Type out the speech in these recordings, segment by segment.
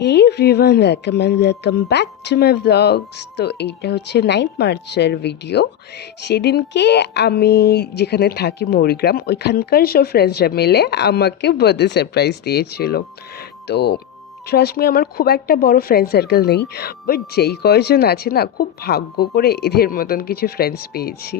Hey everyone, welcome back to my blogs. তো এইটা হচ্ছে 9th মার্চের ভিডিও। সেদিনকে আমি যেখানে থাকি মৌরিগ্রাম, ওইখানকার সব ফ্রেন্ডসরা মিলে আমাকে বার্থডে সারপ্রাইজ দিয়েছিল। তো ট্রাস্ট মি, আমার খুব একটা বড় ফ্রেন্ড সার্কেল নেই, বাট যেই কয়জন আছে না, খুব ভাগ্য করে এদের মতন কিছু ফ্রেন্ডস পেয়েছি।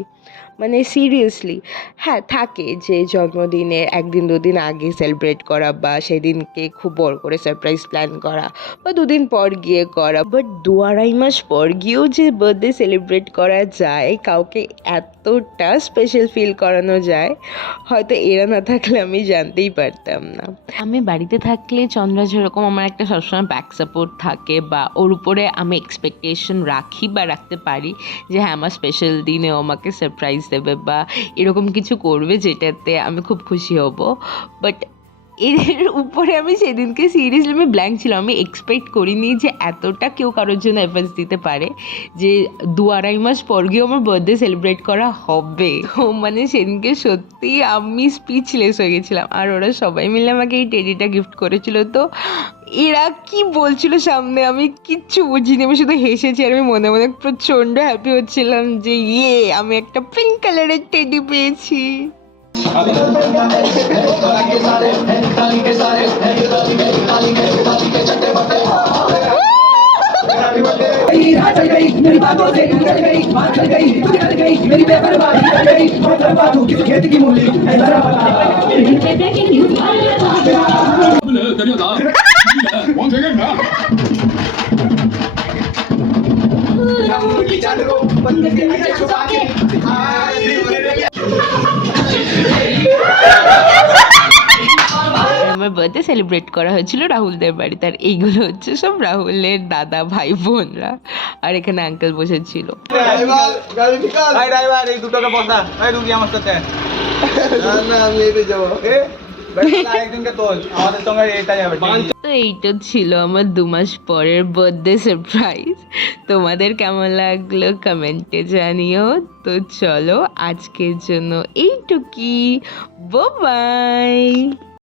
মানে সিরিয়াসলি, হ্যাঁ থাকে যে জন্মদিনের একদিন দুদিন আগে সেলিব্রেট করা বা সেদিনকে খুব বড় করে সারপ্রাইজ প্ল্যান করা বা দুদিন পর গিয়ে করা, বাট 2-2.5 মাস পর গিয়েও যে বার্থডে সেলিব্রেট করা যায়, কাউকে এতটা স্পেশাল ফিল করানো যায়, হয়তো এরা না থাকলে আমি জানতেই পারতাম না। আমি বাড়িতে থাকলে চন্দ্রা যেরকম আমার একটা সবসময় ব্যাক সাপোর্ট থাকে, বা ওর উপরে আমি এক্সপেকটেশন রাখি বা রাখতে পারি যে হ্যাঁ আমার স্পেশাল দিনে ও আমাকে সারপ্রাইজ দেবে বা এরকম কিছু করবে যেটাতে আমি খুব খুশি হব। বাট এর উপরে আমি সেদিনকে সিরিয়াসলি আমি ব্ল্যাঙ্ক ছিলাম। আমি এক্সপেক্ট করিনি যে এতটা কেউ কারোর জন্য এফার্টস দিতে পারে, যে 2-2.5 মাস পর গিয়েও আমার বার্থডে সেলিব্রেট করা হবে। তো মানে সেদিনকে সত্যি আমি স্পিচলেস হয়ে গেছিলাম। আর ওরা সবাই মিলে আমাকে এই টেডিটা গিফট করেছিল। তো এরা কি বলছিল সামনে আমি কিচ্ছু বুঝিনি, আমি শুধু হেসেছি আর আমি মনে মনে প্রচণ্ড হ্যাপি হচ্ছিলাম যে আমি একটা পিঙ্ক কালারের টেডি পেয়েছি। चल गई मेरी बातों से निकल गई बात चल गई तू निकल गई मेरी बेपरवाही निकल गई मैं कर पाऊं किस खेत की मूली আমার বার্থডে সেলিব্রেট করা হয়েছিল রাহুলদের বাড়িতে। আর এইগুলো হচ্ছে সব রাহুলের দাদা ভাই বোনরা, আর এখানে আঙ্কেল বসেছিল। তো এইটা ছিল আমার 2 মাস পরের বার্থডে সারপ্রাইজ। তোমাদের কেমন লাগলো কমেন্টে জানিও। তো চলো আজকের জন্য এইটুকুই, বাই।